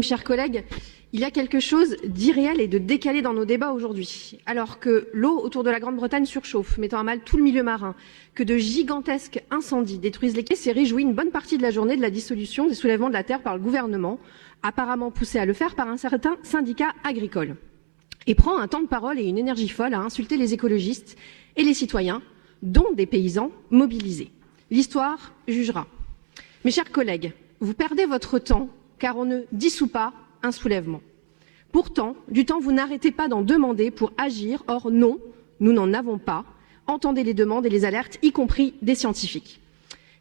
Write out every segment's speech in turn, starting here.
Chers collègues, il y a quelque chose d'irréel et de décalé dans nos débats aujourd'hui. Alors que l'eau autour de la Grande-Bretagne surchauffe, mettant à mal tout le milieu marin, que de gigantesques incendies détruisent les quais, s'est réjoui une bonne partie de la journée de la dissolution des soulèvements de la terre par le gouvernement, apparemment poussé à le faire par un certain syndicat agricole. Et prend un temps de parole et une énergie folle à insulter les écologistes et les citoyens, dont des paysans mobilisés. L'histoire jugera. Mes chers collègues, vous perdez votre temps car on ne dissout pas un soulèvement. Pourtant, du temps, vous n'arrêtez pas d'en demander pour agir. Or, non, nous n'en avons pas. Entendez les demandes et les alertes, y compris des scientifiques.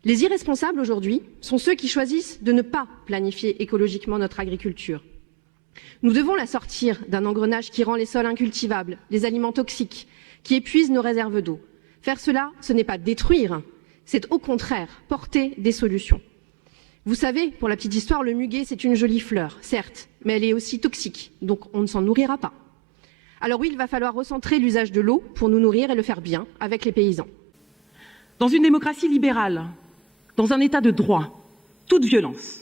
Les irresponsables aujourd'hui sont ceux qui choisissent de ne pas planifier écologiquement notre agriculture. Nous devons la sortir d'un engrenage qui rend les sols incultivables, les aliments toxiques, qui épuisent nos réserves d'eau. Faire cela, ce n'est pas détruire, c'est au contraire porter des solutions. Vous savez, pour la petite histoire, le muguet, c'est une jolie fleur, certes, mais elle est aussi toxique, donc on ne s'en nourrira pas. Alors oui, il va falloir recentrer l'usage de l'eau pour nous nourrir et le faire bien avec les paysans. Dans une démocratie libérale, dans un état de droit, toute violence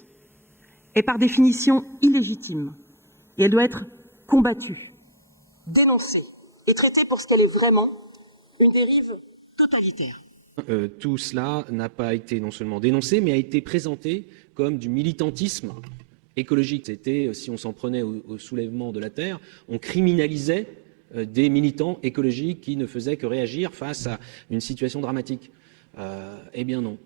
est par définition illégitime et elle doit être combattue, dénoncée et traitée pour ce qu'elle est vraiment, une dérive totalitaire. Tout cela n'a pas été non seulement dénoncé, mais a été présenté comme du militantisme écologique. C'était, si on s'en prenait au soulèvement de la Terre, on criminalisait des militants écologiques qui ne faisaient que réagir face à une situation dramatique. Eh bien non.